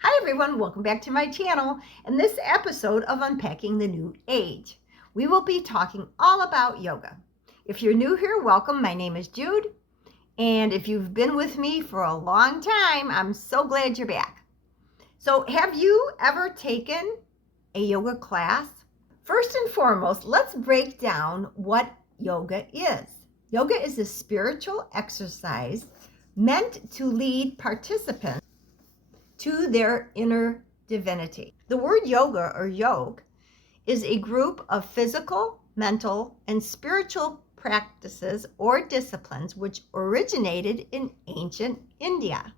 Hi everyone, welcome back to my channel. In this episode of Unpacking the New Age, we will be talking all about yoga. If you're new here, welcome. My name is Jude, and if you've been with me for a long time, I'm so glad you're back. So have you ever taken a yoga class? First and foremost, let's break down what yoga is. Yoga is a spiritual exercise meant to lead participants to their inner divinity. The word yoga or yog is a group of physical, mental, and spiritual practices or disciplines which originated in ancient India.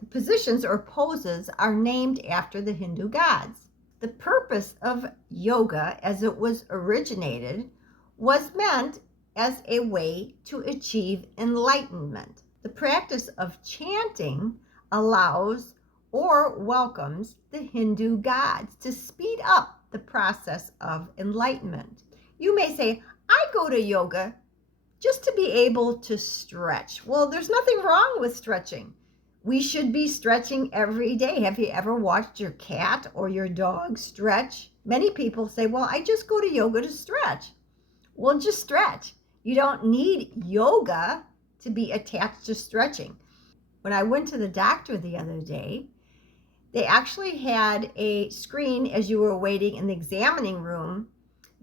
The positions or poses are named after the Hindu gods. The purpose of yoga as it was originated was meant as a way to achieve enlightenment. The practice of chanting allows or welcomes the Hindu gods to speed up the process of enlightenment. You may say, I go to yoga just to be able to stretch. Well, there's nothing wrong with stretching. We should be stretching every day. Have you ever watched your cat or your dog stretch? Many people say, well, I just go to yoga to stretch. Well, just stretch. You don't need yoga to be attached to stretching. When I went to the doctor the other day, they actually had a screen as you were waiting in the examining room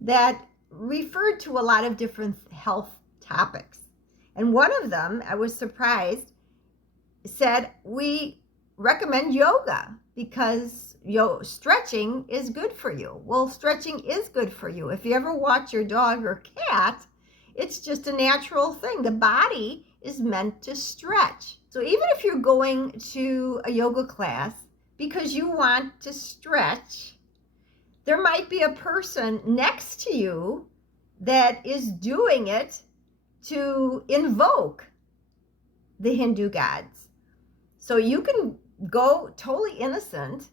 that referred to a lot of different health topics. And one of them, I was surprised, said, we recommend yoga because stretching is good for you. Well, stretching is good for you. If you ever watch your dog or cat, it's just a natural thing. The body is meant to stretch. So even if you're going to a yoga class because you want to stretch, there might be a person next to you that is doing it to invoke the Hindu gods. So you can go totally innocent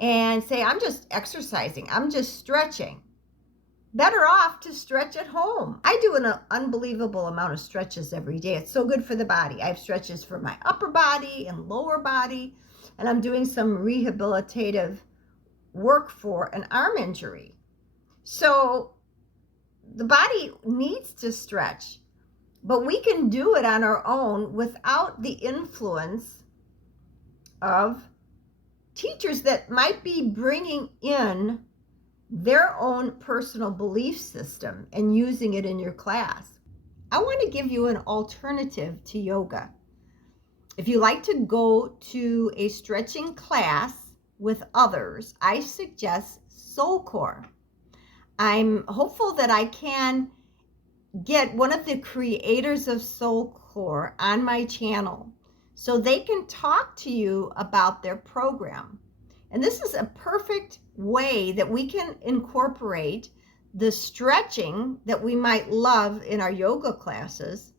and say, I'm just exercising, I'm just stretching. Better off to stretch at home. I do an unbelievable amount of stretches every day. It's so good for the body. I have stretches for my upper body and lower body, and I'm doing some rehabilitative work for an arm injury. So the body needs to stretch, but we can do it on our own without the influence of teachers that might be bringing in their own personal belief system and using it in your class. I want to give you an alternative to yoga. If you like to go to a stretching class with others, I suggest SoulCore. I'm hopeful that I can get one of the creators of SoulCore on my channel so they can talk to you about their program. And this is a perfect way that we can incorporate the stretching that we might love in our yoga classes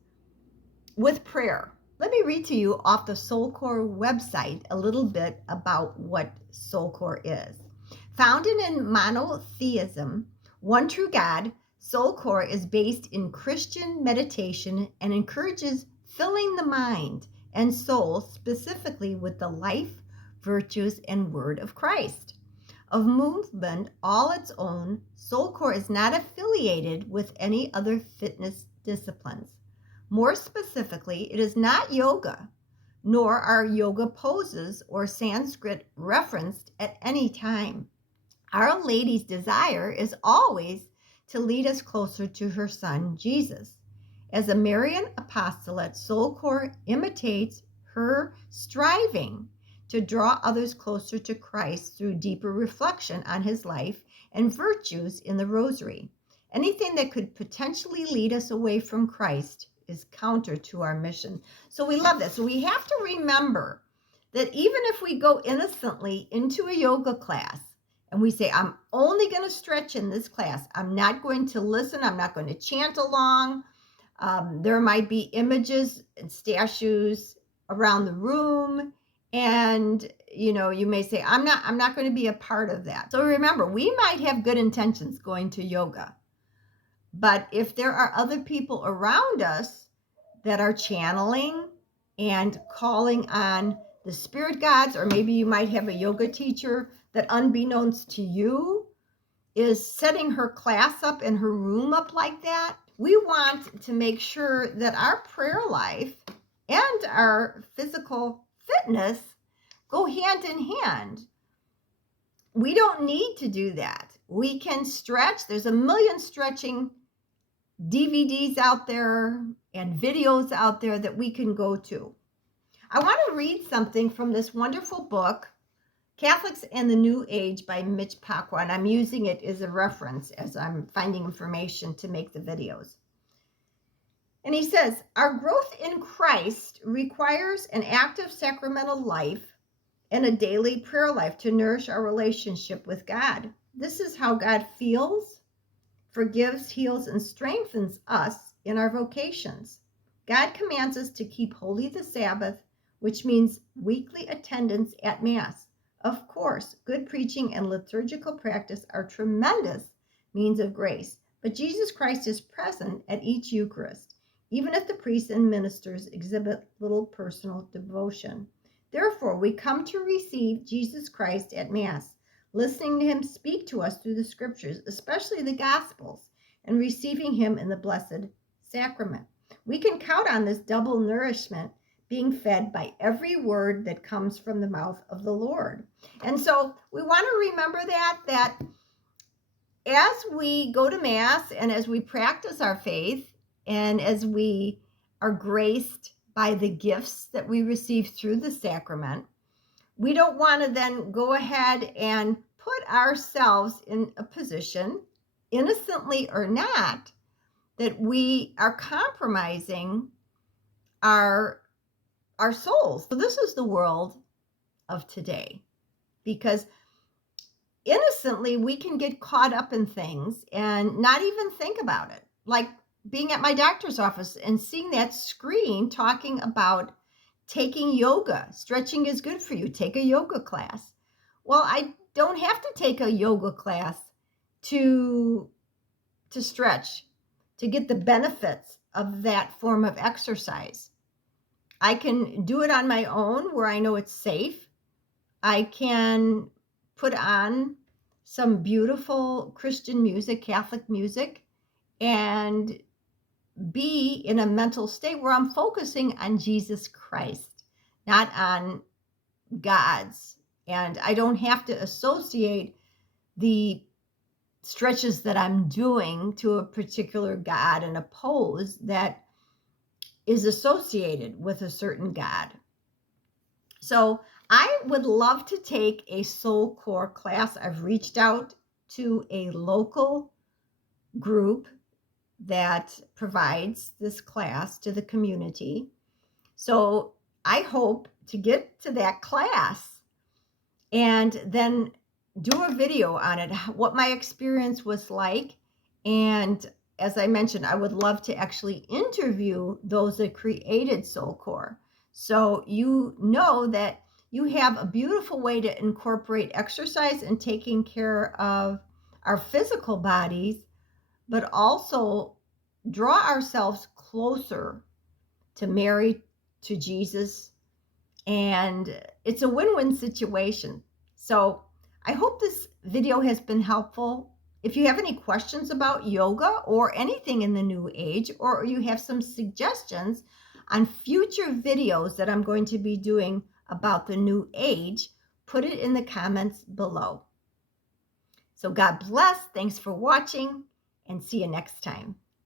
with prayer. Let me read to you off the SoulCore website a little bit about what SoulCore is. Founded in monotheism, one true God, SoulCore is based in Christian meditation and encourages filling the mind and soul specifically with the life, virtues, and word of Christ. Of movement all its own, SoulCore is not affiliated with any other fitness disciplines. More specifically, it is not yoga, nor are yoga poses or Sanskrit referenced at any time. Our Lady's desire is always to lead us closer to her Son, Jesus. As a Marian apostolate, SoulCore imitates her striving to draw others closer to Christ through deeper reflection on his life and virtues in the rosary. Anything that could potentially lead us away from Christ is counter to our mission. So we love this. So we have to remember that even if we go innocently into a yoga class and we say, I'm only going to stretch in this class, I'm not going to listen, I'm not going to chant along. There might be images and statues around the room, and you may say, I'm not going to be a part of that. So remember, we might have good intentions going to yoga, but if there are other people around us that are channeling and calling on the spirit guides, or maybe you might have a yoga teacher that unbeknownst to you is setting her class up and her room up like that. We want to make sure that our prayer life and our physical fitness go hand in hand. We don't need to do that. We can stretch. There's a million stretching DVDs out there and videos out there that we can go to. I want to read something from this wonderful book, Catholics and the New Age by Mitch Pacwa, and I'm using it as a reference as I'm finding information to make the videos. And he says, our growth in Christ requires an active sacramental life and a daily prayer life to nourish our relationship with God. This is how God feels, forgives, heals, and strengthens us in our vocations. God commands us to keep holy the Sabbath, which means weekly attendance at Mass. Of course, good preaching and liturgical practice are tremendous means of grace, but Jesus Christ is present at each Eucharist, even if the priests and ministers exhibit little personal devotion. Therefore, we come to receive Jesus Christ at Mass, listening to him speak to us through the scriptures, especially the Gospels, and receiving him in the Blessed Sacrament. We can count on this double nourishment, being fed by every word that comes from the mouth of the Lord. And so we want to remember that as we go to Mass and as we practice our faith and as we are graced by the gifts that we receive through the sacrament, we don't want to then go ahead and put ourselves in a position, innocently or not, that we are compromising our souls. So this is the world of today, because innocently we can get caught up in things and not even think about it. Like being at my doctor's office and seeing that screen talking about taking yoga. Stretching is good for you. Take a yoga class. Well, I don't have to take a yoga class to stretch, to get the benefits of that form of exercise. I can do it on my own where I know it's safe. I can put on some beautiful Christian music, Catholic music, and be in a mental state where I'm focusing on Jesus Christ, not on God's. And I don't have to associate the stretches that I'm doing to a particular God and a pose that is associated with a certain God. So I would love to take a SoulCore class. I've reached out to a local group that provides this class to the community. So I hope to get to that class and then do a video on it, what my experience was like. And as I mentioned, I would love to actually interview those that created SoulCore. So you know that you have a beautiful way to incorporate exercise and taking care of our physical bodies, but also draw ourselves closer to Mary, to Jesus, and it's a win-win situation. So I hope this video has been helpful. If you have any questions about yoga or anything in the New Age, or you have some suggestions on future videos that I'm going to be doing about the New Age, put it in the comments below. So God bless. Thanks for watching, and see you next time.